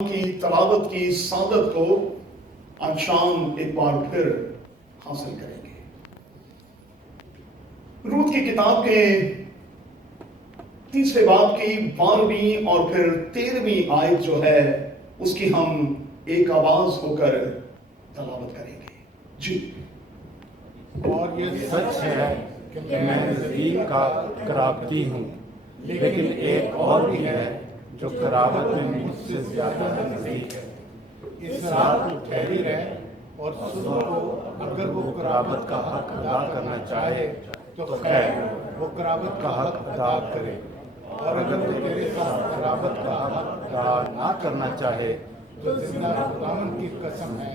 کی تلاوت کی سعادت کو آج شام ایک بار پھر حاصل کریں گے۔ روت کی کتاب کے 30 باب کی 12ویں اور پھر 13ویں آیت جو ہے اس کی ہم ایک آواز ہو کر تلاوت کریں گے۔ جی۔ اور یہ سچ ہے کہ میں نزدیک کا قرابتی ہوں، لیکن ایک اور بھی ہے جو قرابت میں مجھ سے زیادہ نزدیک ہے۔ اس رات کو ٹھہری رہے اور صبح کو اگر وہ قرابت کا حق ادا کرنا چاہے تو خیر، وہ قرابت کا حق ادا کرے، اور اگر وہ تیرے ساتھ قرابت کا حق ادا نہ کرنا چاہے تو زندہ خداوند کی قسم ہے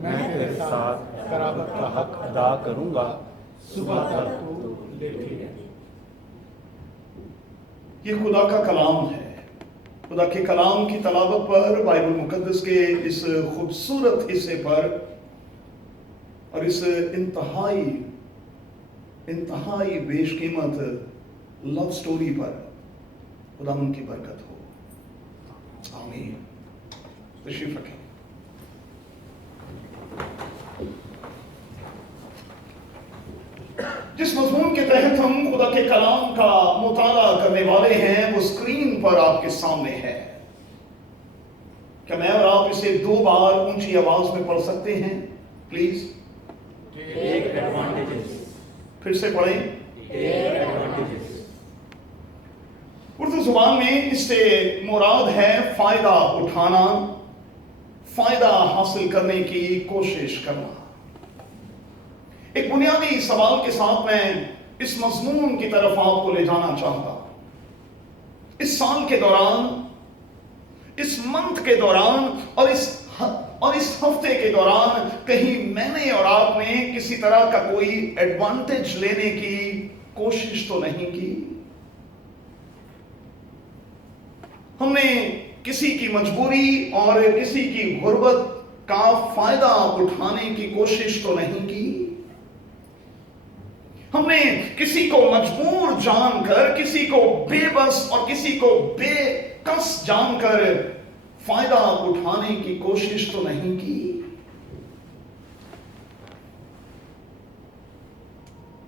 میں تیرے ساتھ قرابت کا حق ادا کروں گا، صبح تک تو لیٹی رہے۔ یہ خدا کا کلام ہے۔ خدا کے کلام کی تلاوت پر، بائبل مقدس کے اس خوبصورت حصے پر اور اس انتہائی بیش قیمت لو سٹوری پر خداوند کی برکت ہو۔ آمین۔ تشریف رکھیں۔ جس مضمون کے تحت ہم خدا کے کلام کا مطالعہ کرنے والے ہیں وہ اسکرین پر آپ کے سامنے ہے۔ کیا میں اور آپ اسے 2 بار اونچی آواز میں پڑھ سکتے ہیں؟ پلیز پھر سے پڑھیں۔ اردو زبان میں اس سے مراد ہے فائدہ اٹھانا، فائدہ حاصل کرنے کی کوشش کرنا۔ ایک بنیادی سوال کے ساتھ میں اس مضمون کی طرف آپ کو لے جانا چاہتا ہوں۔ اس سال کے دوران، اس منتھ کے دوران اور اس ہفتے کے دوران کہیں میں نے اور آپ نے کسی طرح کا کوئی ایڈوانٹیج لینے کی کوشش تو نہیں کی؟ ہم نے کسی کی مجبوری اور کسی کی غربت کا فائدہ اٹھانے کی کوشش تو نہیں کی؟ ہم نے کسی کو مجبور جان کر، کسی کو بے بس اور کسی کو بے کس جان کر فائدہ اٹھانے کی کوشش تو نہیں کی؟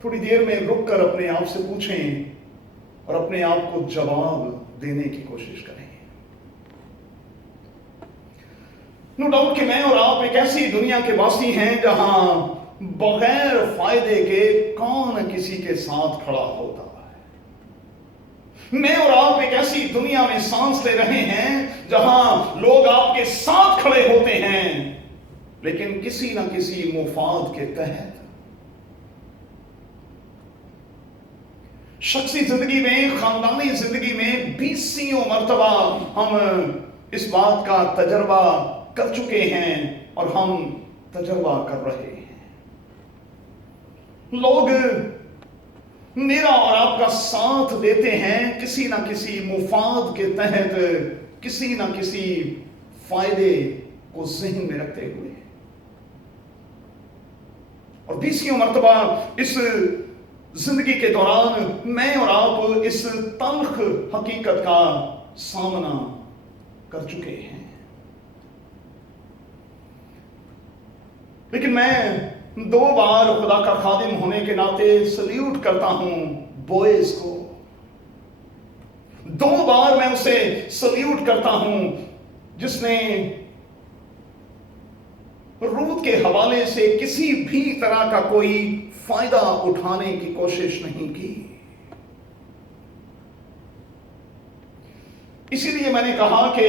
تھوڑی دیر میں رک کر اپنے آپ سے پوچھیں اور اپنے آپ کو جواب دینے کی کوشش کریں۔ نو ڈاؤٹ کہ میں اور آپ ایک ایسی دنیا کے باسی ہیں جہاں بغیر فائدے کے کون کسی کے ساتھ کھڑا ہوتا ہے۔ میں اور آپ ایک ایسی دنیا میں سانس لے رہے ہیں جہاں لوگ آپ کے ساتھ کھڑے ہوتے ہیں لیکن کسی نہ کسی مفاد کے تحت۔ شخصی زندگی میں، خاندانی زندگی میں 20 مرتبہ ہم اس بات کا تجربہ کر چکے ہیں اور ہم تجربہ کر رہے ہیں۔ لوگ میرا اور آپ کا ساتھ دیتے ہیں کسی نہ کسی مفاد کے تحت، کسی نہ کسی فائدے کو ذہن میں رکھتے ہوئے، اور 20 مرتبہ اس زندگی کے دوران میں اور آپ اس تلخ حقیقت کا سامنا کر چکے ہیں۔ لیکن میں 2 بار خدا کا خادم ہونے کے ناطے سلیوٹ کرتا ہوں بوئز کو۔ 2 بار میں اسے سلیوٹ کرتا ہوں جس نے روت کے حوالے سے کسی بھی طرح کا کوئی فائدہ اٹھانے کی کوشش نہیں کی۔ اسی لیے میں نے کہا کہ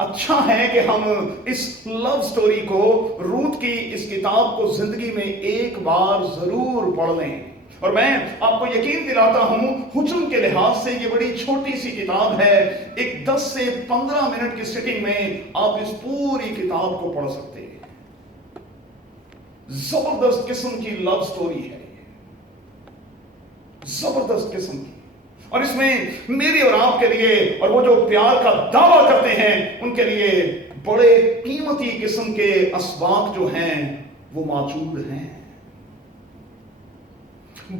اچھا ہے کہ ہم اس لو سٹوری کو، روت کی اس کتاب کو زندگی میں ایک بار ضرور پڑھ لیں۔ اور میں آپ کو یقین دلاتا ہوں حجم کے لحاظ سے یہ بڑی چھوٹی سی کتاب ہے۔ ایک 10 سے 15 منٹ کی سٹنگ میں آپ اس پوری کتاب کو پڑھ سکتے ہیں۔ زبردست قسم کی لو سٹوری ہے، زبردست قسم کی، اور اس میں میرے اور آپ کے لیے اور وہ جو پیار کا دعویٰ کرتے ہیں ان کے لیے بڑے قیمتی قسم کے اسباق جو ہیں وہ موجود ہیں۔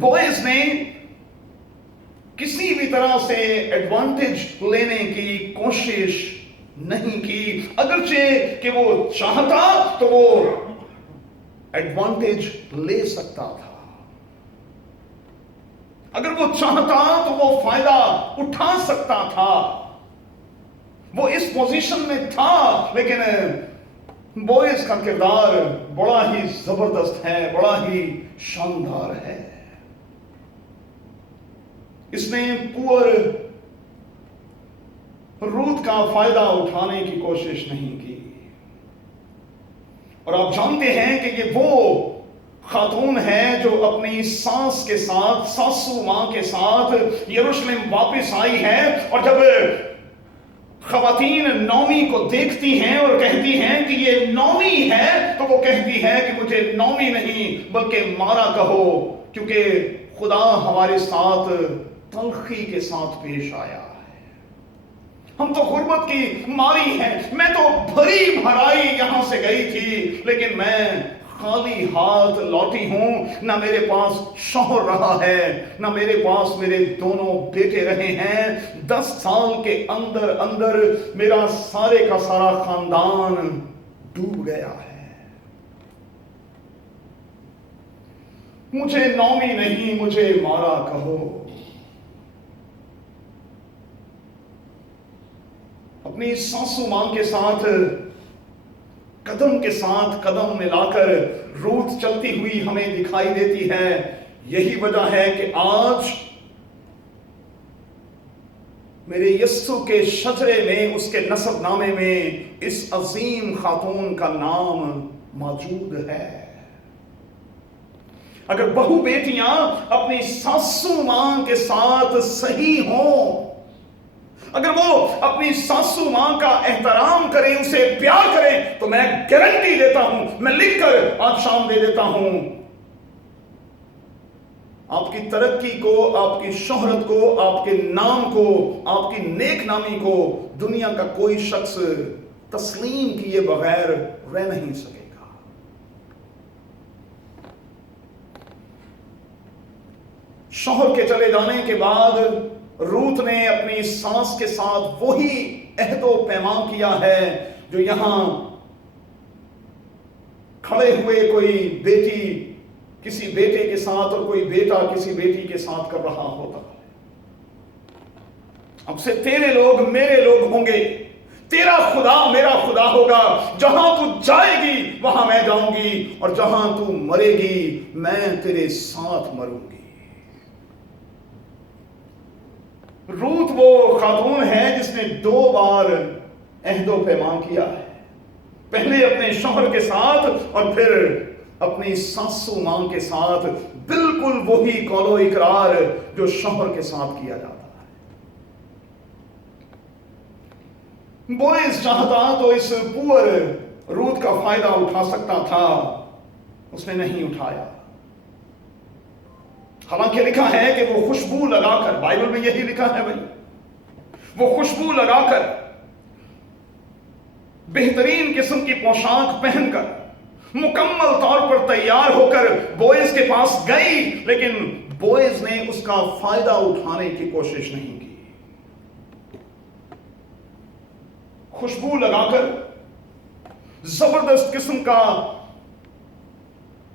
بوئز نے کسی بھی طرح سے ایڈوانٹیج لینے کی کوشش نہیں کی. اگرچہ کہ وہ چاہتا تو وہ ایڈوانٹیج لے سکتا تھا. اگر وہ چاہتا تو وہ فائدہ اٹھا سکتا تھا. وہ اس پوزیشن میں تھا. لیکن بوئز کا کردار بڑا ہی زبردست ہے, بڑا ہی شاندار ہے. اس نے پور روت کا فائدہ اٹھانے کی کوشش نہیں کی. اور آپ جانتے ہیں کہ یہ وہ خاتون ہے جو اپنی ساس کے ساتھ, ساسو ماں کے ساتھ یروشلم واپس آئی ہے. اور جب خواتین نومی کو دیکھتی ہیں اور کہتی ہیں کہ یہ نومی ہے, تو وہ کہتی ہے کہ مجھے نومی نہیں بلکہ مارا کہو, کیونکہ خدا ہمارے ساتھ تلخی کے ساتھ پیش آیا ہے. ہم تو غربت کی ماری ہیں. میں تو بھری بھرائی یہاں سے گئی تھی, لیکن میں خالی ہاتھ لوٹی ہوں. نہ میرے پاس شوہر رہا ہے, نہ میرے پاس میرے دونوں بیٹے رہے ہیں. 10 سال کے اندر اندر میرا سارے کا سارا خاندان ڈوب گیا ہے. مجھے نومی نہیں, مجھے مارا کہو. اپنی ساسو ماں کے ساتھ قدم کے ساتھ قدم ملا کر روت چلتی ہوئی ہمیں دکھائی دیتی ہے. یہی وجہ ہے کہ آج میرے یسوع کے شجرے میں, اس کے نسب نامے میں اس عظیم خاتون کا نام موجود ہے. اگر بہو بیٹیاں اپنی ساسو ماں کے ساتھ صحیح ہوں, اگر وہ اپنی ساسو ماں کا احترام کریں, اسے پیار کریں, تو میں گارنٹی دیتا ہوں, میں لکھ کر آج شام دے دیتا ہوں, آپ کی ترقی کو, آپ کی شہرت کو, آپ کے نام کو, آپ کی نیک نامی کو دنیا کا کوئی شخص تسلیم کیے بغیر رہ نہیں سکے گا. شوہر کے چلے جانے کے بعد روت نے اپنی ساس کے ساتھ وہی عہد و پیمان کیا ہے جو یہاں کھڑے ہوئے کوئی بیٹی کسی بیٹے کے ساتھ اور کوئی بیٹا کسی بیٹی کے ساتھ کر رہا ہوتا ہے. اب سے تیرے لوگ میرے لوگ ہوں گے, تیرا خدا میرا خدا ہوگا. جہاں تو جائے گی وہاں میں جاؤں گی, اور جہاں تو مرے گی میں تیرے ساتھ مروں گی. روت وہ خاتون ہے جس نے 2 بار عہد و پیمان کیا ہے. پہلے اپنے شوہر کے ساتھ اور پھر اپنی ساسو ماں کے ساتھ. بالکل وہی قول و اقرار جو شوہر کے ساتھ کیا جاتا ہے. بوئز چاہتا تو اس پور روت کا فائدہ اٹھا سکتا تھا, اس نے نہیں اٹھایا. حالانکہ لکھا ہے کہ وہ خوشبو لگا کر, بائبل میں یہی لکھا ہے بھائی, وہ خوشبو لگا کر, بہترین قسم کی پوشاک پہن کر, مکمل طور پر تیار ہو کر بوئز کے پاس گئی. لیکن بوئز نے اس کا فائدہ اٹھانے کی کوشش نہیں کی. خوشبو لگا کر زبردست قسم کا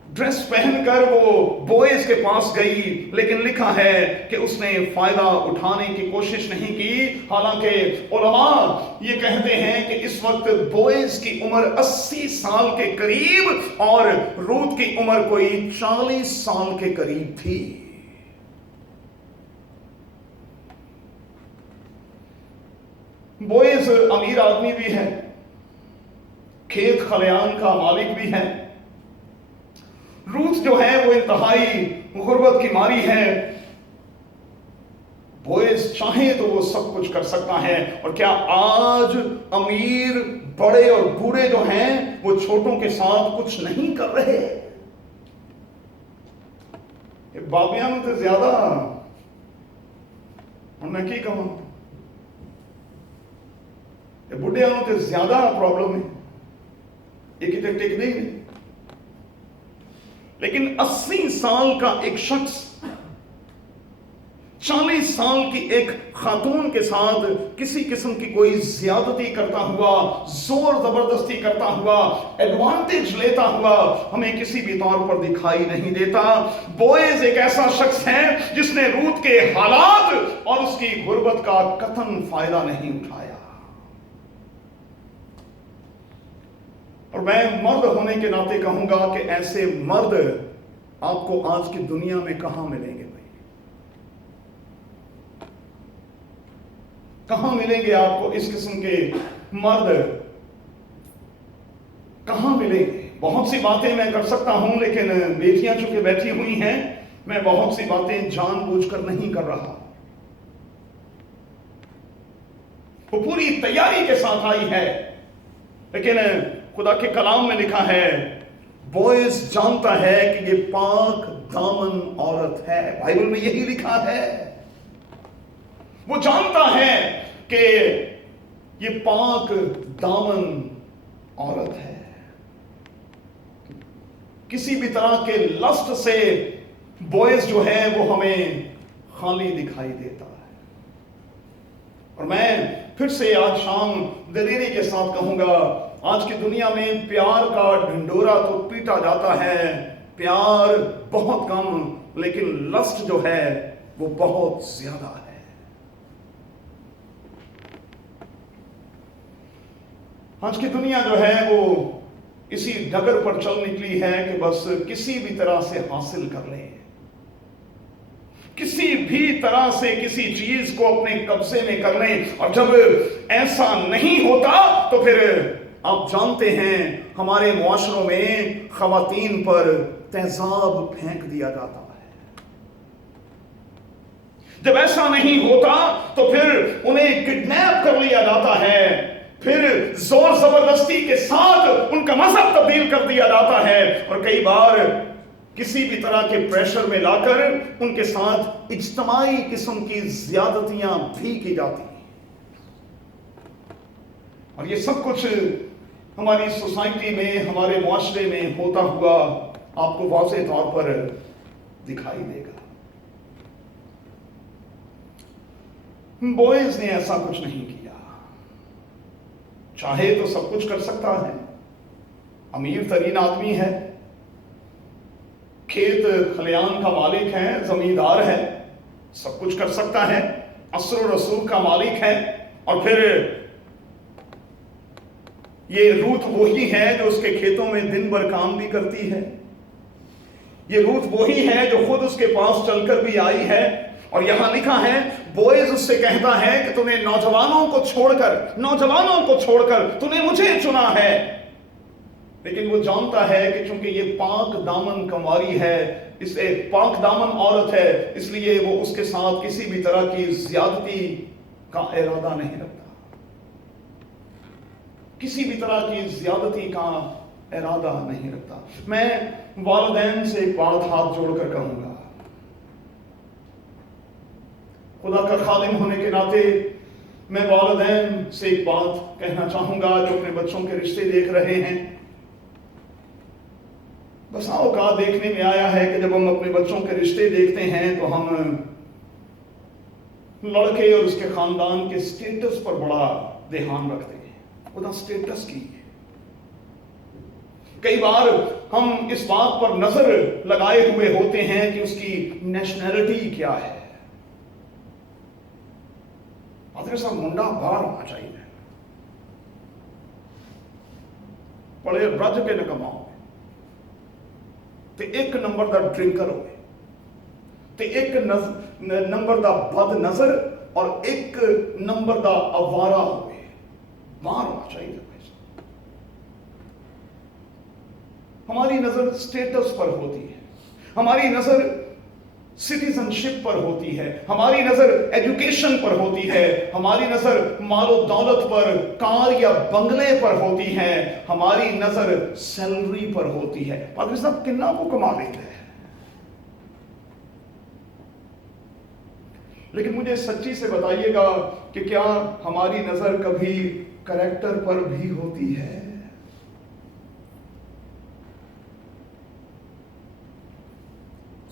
ڈریس پہن کر وہ بوئز کے پاس گئی, لیکن لکھا ہے کہ اس نے فائدہ اٹھانے کی کوشش نہیں کی. حالانکہ علماء یہ کہتے ہیں کہ اس وقت بوئز کی عمر 80 سال کے قریب اور روت کی عمر کوئی 40 سال کے قریب تھی. بوئز امیر آدمی بھی ہے, کھیت خلیان کا مالک بھی ہے. روت جو ہے وہ انتہائی غربت کی ماری ہے. بوئز چاہے تو وہ سب کچھ کر سکتا ہے. اور کیا آج امیر بڑے اور بوڑھے جو ہیں وہ چھوٹوں کے ساتھ کچھ نہیں کر رہے؟ بابیاں تو زیادہ انہیں کی کہوں, بڑھے تو زیادہ پرابلم ہے, ایک ہی تک ٹیک نہیں. لیکن 80 سال کا ایک شخص 40 साल की एक खातून के साथ किसी किस्म की कोई ज्यादती करता हुआ, जोर जबरदस्ती करता हुआ, एडवांटेज लेता हुआ हमें किसी भी तौर पर दिखाई नहीं देता। बोएज एक ऐसा शख्स है जिसने रूत के हालात और उसकी गुर्बत का कतन फायदा नहीं उठाया। और मैं मर्द होने के नाते कहूंगा कि ऐसे मर्द आपको आज की दुनिया में कहां मिलेंगे भाई? कहां मिलेंगे आपको इस किस्म के मर्द? कहां मिलेंगे? बहुत सी बातें मैं कर सकता हूं, लेकिन बेटियां चूंकि बैठी हुई हैं, मैं बहुत सी बातें जानबूझकर नहीं कर रहा। वो पूरी तैयारी के साथ आई है, लेकिन खुदा के कलाम में लिखा है बोएज जानता है कि ये पाक दामन औरत है। बाइबल में यही लिखा है। वो जानता है कि ये पाक दामन औरत है। किसी भी तरह के लस्ट से बोएज जो है वो हमें खाली दिखाई देता है। और मैं फिर से आज शाम दलेरी के साथ कहूंगा, आज की दुनिया में प्यार का ढिंडोरा तो पीटा जाता है, प्यार बहुत कम, लेकिन लस्ट जो है वो बहुत ज्यादा है। आज की दुनिया जो है वो इसी डगर पर चल निकली है कि बस किसी भी तरह से हासिल कर ले, किसी भी तरह से किसी चीज को अपने कब्जे में कर लें। और जब ऐसा नहीं होता तो फिर आप जानते हैं हमारे मुआशरों में खवातीन पर तेजाब फेंक दिया जाता है। जब ऐसा नहीं होता तो फिर उन्हें किडनैप कर लिया जाता है, फिर जोर जबरदस्ती के साथ उनका मजहब तब्दील कर दिया जाता है, और कई बार किसी भी तरह के प्रेशर में लाकर उनके साथ इज्तमाई किस्म की ज्यादतियां भी की जाती हैं। और ये सब कुछ हमारी सोसाइटी में, हमारे मुआशरे में होता हुआ आपको वाज़ेह तौर पर दिखाई देगा। बोएज ने ऐसा कुछ नहीं किया। चाहे तो सब कुछ कर सकता है, अमीर तरीन आदमी है, खेत खलियान का मालिक है, जमींदार है, सब कुछ कर सकता है, असर रसूल का मालिक है। और फिर ये रूत वही है जो उसके खेतों में दिन भर काम भी करती है। ये रूत वही है जो खुद उसके पास चलकर भी आई है। और यहां लिखा है बोएज उससे कहता है कि तूने नौजवानों को छोड़कर तूने मुझे चुना है। लेकिन वो जानता है कि चूंकि ये पाक दामन कंवारी है, इसे पाक दामन औरत है, इसलिए वो उसके साथ किसी भी तरह की ज्यादती का इरादा नहीं रखता, किसी भी तरह की ज्यादती का इरादा नहीं रखता। मैं वालिदैन से एक बात हाथ जोड़कर कहूंगा, खुदा का खादिम होने के नाते मैं वालिदैन से एक बात कहना चाहूंगा जो अपने बच्चों के रिश्ते देख रहे हैं। बस औकात देखने में आया है कि जब हम अपने बच्चों के रिश्ते देखते हैं तो हम लड़के और उसके खानदान के स्टेटस पर बड़ा ध्यान रखते हैं, खुदा स्टेटस की। कई बार हम इस बात पर नजर लगाए हुए होते हैं कि उसकी नेशनैलिटी क्या है। पादरी साहब मुंडा बाहर होना चाहिए, बड़े ब्रज के नकमाओ ते एक नंबर का ड्रिंकर हो, ते एक नंबर का बद नजर और एक नंबर का अवारा हो, बाहर होना चाहिए। हमारी नजर स्टेटस पर होती है, हमारी नजर सिटीजनशिप पर होती है, हमारी नजर एजुकेशन पर होती है, हमारी नजर मालो दौलत पर, कार या बंगले पर होती है, हमारी नजर सैलरी पर होती है। पादरी साहब कितना को कमा लेते हैं, लेकिन मुझे सच्ची से बताइएगा कि क्या हमारी नजर कभी कैरेक्टर पर भी होती है?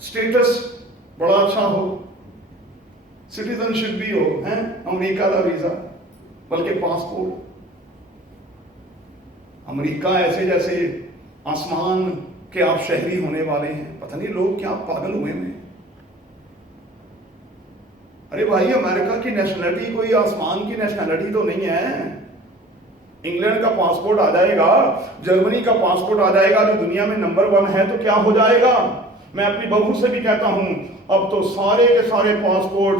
स्टेटस बड़ा अच्छा हो, सिटीजनशिप भी हो, हैं अमेरिका का वीजा, बल्कि पासपोर्ट। अमेरिका ऐसे जैसे आसमान के आप शहरी होने वाले हैं, पता नहीं लोग क्या पागल हुए हैं। अरे भाई, अमेरिका की नेशनलिटी कोई आसमान की नेशनलिटी तो नहीं है। इंग्लैंड का पासपोर्ट आ जाएगा, जर्मनी का पासपोर्ट आ जाएगा जो दुनिया में नंबर 1 है, तो क्या हो जाएगा। मैं अपनी बहू से भी कहता हूं, अब तो सारे के सारे पासपोर्ट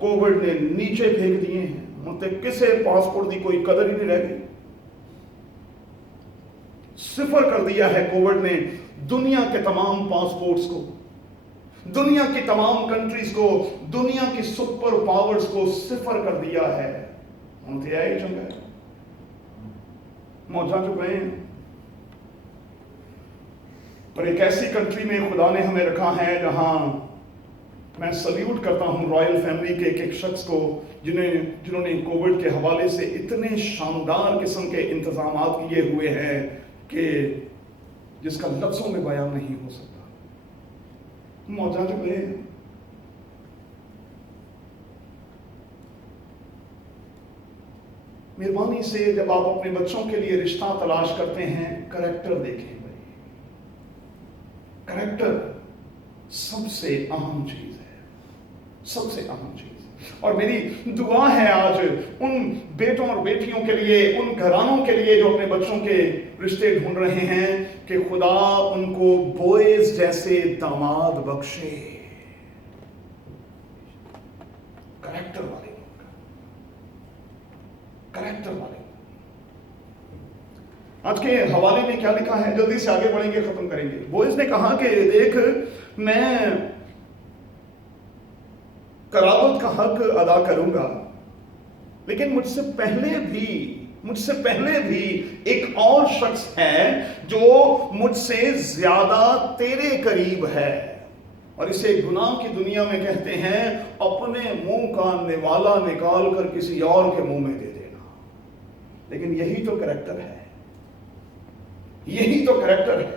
कोविड ने नीचे फेंक दिए हैं, मतलब किसी पासपोर्ट की कोई कदर ही नहीं रह गई। सिफर कर दिया है कोविड ने दुनिया के तमाम पासपोर्ट्स को, दुनिया की तमाम कंट्रीज को, दुनिया की सुपर पावर्स को सिफर कर दिया है। हम तो यही चंगा है, मौजा चुके हैं। पर एक ऐसी कंट्री में खुदा ने हमें रखा है जहां मैं सल्यूट करता हूं रॉयल फैमिली के एक शख्स को, जिन्होंने कोविड के हवाले से इतने शानदार किस्म के इंतजाम किए हुए हैं कि जिसका लफ्जों में बयान नहीं हो सकता। मौजा चुके हैं। मेहरबानी से जब आप अपने बच्चों के लिए रिश्ता तलाश करते हैं, करेक्टर देखें भाई। करेक्टर सबसे अहम चीज है, सबसे अहम चीज। और मेरी दुआ है आज उन बेटों और बेटियों के लिए, उन घरानों के लिए जो अपने बच्चों के रिश्ते ढूंढ रहे हैं, कि खुदा उनको बोएज जैसे दामाद बख्शे, करेक्टर वाले, करेक्टर वाले। आज के हवाले में क्या लिखा है, जल्दी से आगे बढ़ेंगे, खत्म करेंगे। बोएज ने कहा कि देख, मैं करावत का हक अदा करूंगा, लेकिन मुझसे पहले भी एक और शख्स है जो मुझसे ज्यादा तेरे करीब है, और इसे गुनाह की दुनिया में कहते हैं अपने मुंह का निवाला निकाल कर किसी और के मुंह में दे देना। लेकिन यही तो करैक्टर है, यही तो करैक्टर है।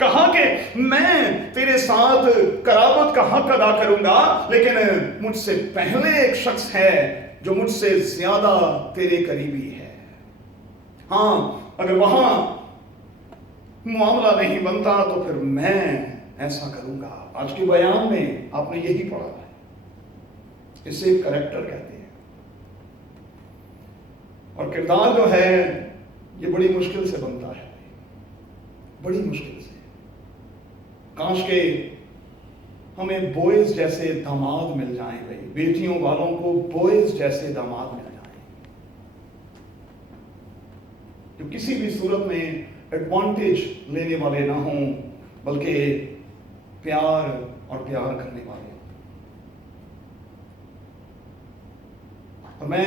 कहा कि मैं तेरे साथ करावत का हक अदा करूंगा, लेकिन मुझसे पहले एक शख्स है जो मुझसे ज्यादा तेरे करीबी है। हां, अगर वहां मामला नहीं बनता तो फिर मैं ऐसा करूंगा। आज के बयान में आपने यही पढ़ा है, इसे करैक्टर कहते हैं। और किरदार जो है ये बड़ी मुश्किल से बनता है, बड़ी मुश्किल से। काश के हमें बोएज जैसे दामाद मिल जाएं भाई, बेटियों वालों को बोएज जैसे दामाद मिल जाएं, जो किसी भी सूरत में एडवांटेज लेने वाले ना हों, बल्कि प्यार और प्यार करने वाले। और मैं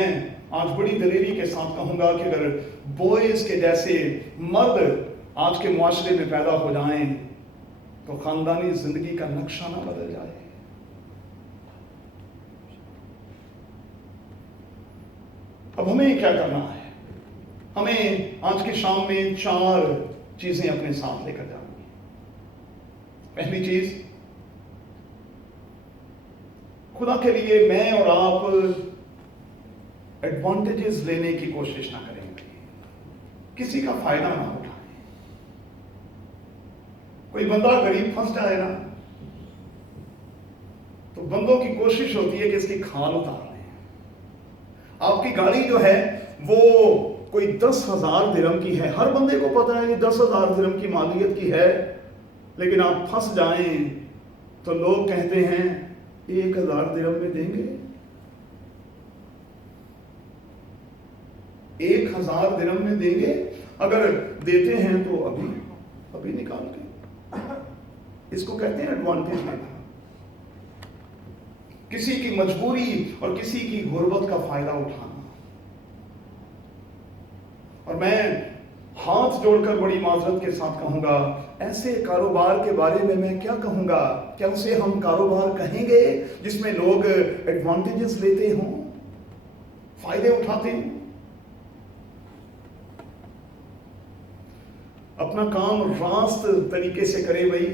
आज बड़ी दलेरी के साथ कहूंगा कि अगर बोएज के जैसे मर्द आज के मुआशरे में पैदा हो जाएं तो खानदानी जिंदगी का नक्शा ना बदल जाए। अब हमें क्या करना है? हमें आज की शाम में 4 चीजें अपने साथ लेकर जानी है। पहली चीज, खुदा के लिए मैं और आप एडवांटेजेस लेने की कोशिश ना करेंगे, किसी का फायदा ना उठाएं। कोई बंदा गरीब फंस जाए ना, तो बंदों की कोशिश होती है कि इसकी खाल उतार लें। आपकी गाड़ी जो है वो कोई 10,000 दिरहम की है, हर बंदे को पता है कि 10,000 दिरहम की मालियत की है, लेकिन आप फंस जाएं तो लोग कहते हैं 1,000 दिरहम में देंगे। 1,000 दिरहम में देंगे? अगर देते हैं तो अभी निकाल के। इसको कहते हैं एडवांटेज लेना, किसी की मजबूरी और किसी की गुर्बत का फायदा उठाना। और मैं हाथ जोड़कर बड़ी माजरत के साथ कहूंगा, ऐसे कारोबार के बारे में मैं क्या कहूंगा? क्या उसे हम कारोबार कहेंगे जिसमें लोग एडवांटेजेस लेते हों, फायदे उठाते हों? अपना काम रास्त तरीके से करे भाई,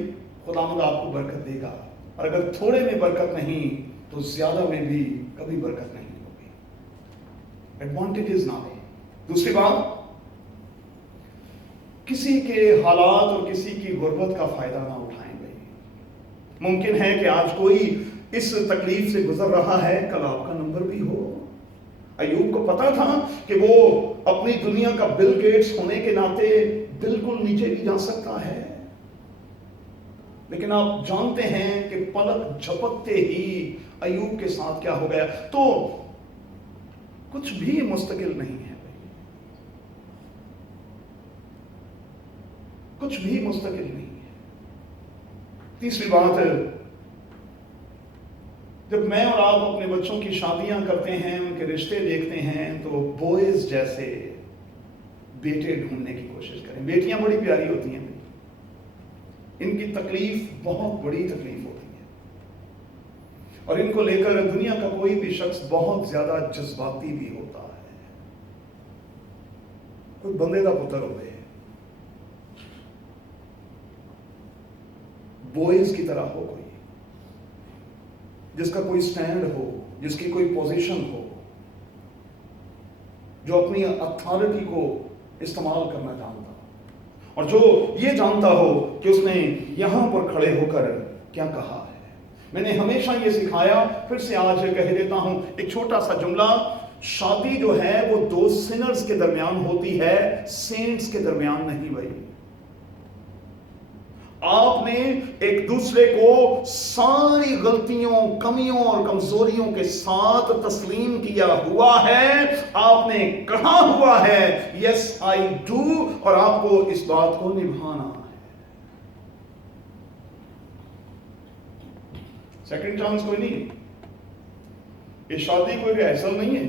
खुदावंद आपको बरकत देगा। और अगर थोड़े में बरकत नहीं तो ज्यादा में भी कभी बरकत नहीं होगी। एडवांटेजेस ना लें। दूसरी बात, किसी के हालात और किसी की गुर्बत का फायदा ना उठाएं भाई। मुमकिन है कि आज कोई इस तकलीफ से गुजर रहा है, कल आपका नंबर भी हो। अय्यूब को पता था कि वो अपनी दुनिया का बिल गेट्स होने के नाते बिल्कुल नीचे भी जा सकता है, लेकिन आप जानते हैं कि पलक झपकते ही अय्यूब के साथ क्या हो गया। तो कुछ भी मुस्तकिल नहीं है, कुछ भी मुस्तकिल नहीं है। तीसरी बात, जब मैं और आप अपने बच्चों की शादियां करते हैं, उनके रिश्ते देखते हैं, तो बॉयज जैसे बेटे ढूंढने की कोशिश करें। बेटियां बड़ी प्यारी होती हैं, इनकी तकलीफ बहुत बड़ी तकलीफ होती है, और इनको लेकर दुनिया का कोई भी शख्स बहुत ज्यादा जज्बाती भी होता है। कोई बंदे का पुत्र हो, बॉयज की तरह हो, कोई जिसका कोई स्टैंड हो, जिसकी कोई पोजीशन हो, जो अपनी अथॉरिटी को इस्तेमाल करना जानता हो, और जो ये जानता हो कि उसने यहां पर खड़े होकर क्या कहा है। मैंने हमेशा ये सिखाया, फिर से आज कह देता हूं, एक छोटा सा जुमला, शादी जो है वो दो सिनर्स के दरमियान होती है, सेंट्स के दरमियान नहीं भाई। आपने एक दूसरे को सारी गलतियों, कमियों और कमजोरियों के साथ तस्लीम किया हुआ है, आपने कहा हुआ है यस आई डू, और आपको इस बात को निभाना है। सेकंड चांस कोई नहीं। ये शादी कोई रिहर्सल नहीं है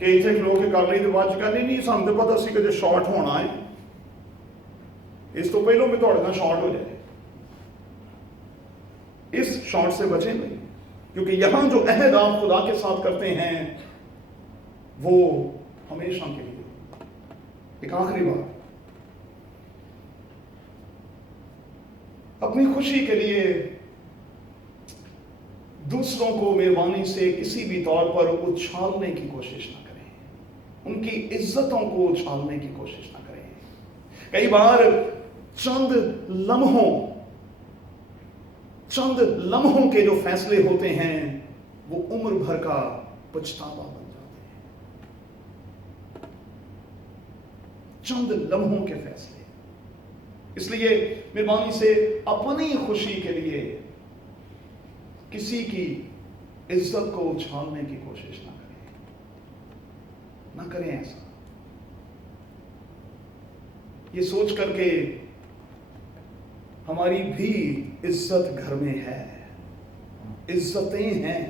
कि इतने लोग के कर ली तो बाद च नहीं सानू तो पता सी कि शॉर्ट होना है, इस तो पहलों में थोड़ा शॉर्ट हो जाए। इस शॉर्ट से बचें भाई, क्योंकि यहां जो अहद आप खुदा के साथ करते हैं वो हमेशा के लिए। एक आखिरी बात, अपनी खुशी के लिए दूसरों को मेहरबानी से किसी भी तौर पर उछालने की कोशिश ना करें, उनकी इज्जतों को उछालने की कोशिश ना करें। कई बार चंद लम्हों के जो फैसले होते हैं वो उम्र भर का पछतावा बन जाते हैं। चंद लम्हों के फैसले। इसलिए मेहरबानी से अपनी खुशी के लिए किसी की इज्जत को उछालने की कोशिश ना करें ऐसा। ये सोच करके हमारी भी इज्जत घर में है, इज्जतें हैं,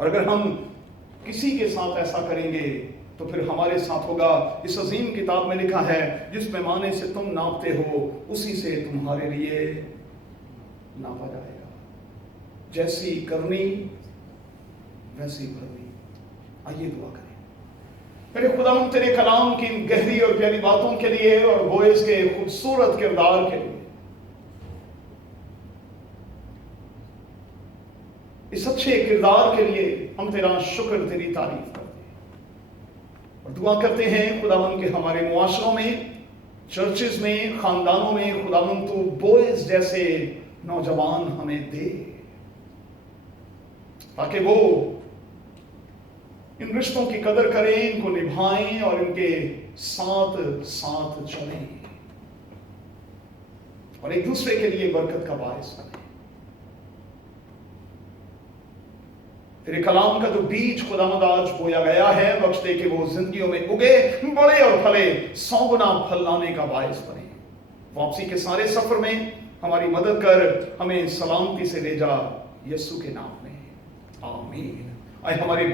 और अगर हम किसी के साथ ऐसा करेंगे तो फिर हमारे साथ होगा। इस अजीम किताब में लिखा है, जिस पैमाने से तुम नापते हो उसी से तुम्हारे लिए नापा जाएगा। जैसी करनी वैसी भरनी। आइए दुआ करें। मेरे खुदावंद तेरे कलाम की गहरी और प्यारी बातों के लिए और बोएज के खूबसूरत किरदार के लिए, इस अच्छे किरदार के लिए हम तेरा शुक्र, तेरी तारीफ करते हैं और दुआ करते हैं खुदावंद के हमारे मुआशरों में, चर्चेस में, खानदानों में खुदावंद तू बोएज जैसे नौजवान हमें दे, ताकि वो इन रिश्तों की कदर करें, इनको निभाएं और इनके साथ साथ चलें और एक दूसरे के लिए बरकत का बायस बने। तेरे कलाम का जो बीज खुदावंद आज बोया गया है, बख्श दे कि वो जिंदगियों में उगे, बड़े और फले, 100 गुना फल लाने का बायस बने। वापसी के सारे सफर में हमारी मदद कर, हमें सलामती से ले जा, यीशु के नाम में आमीन। आए हमारी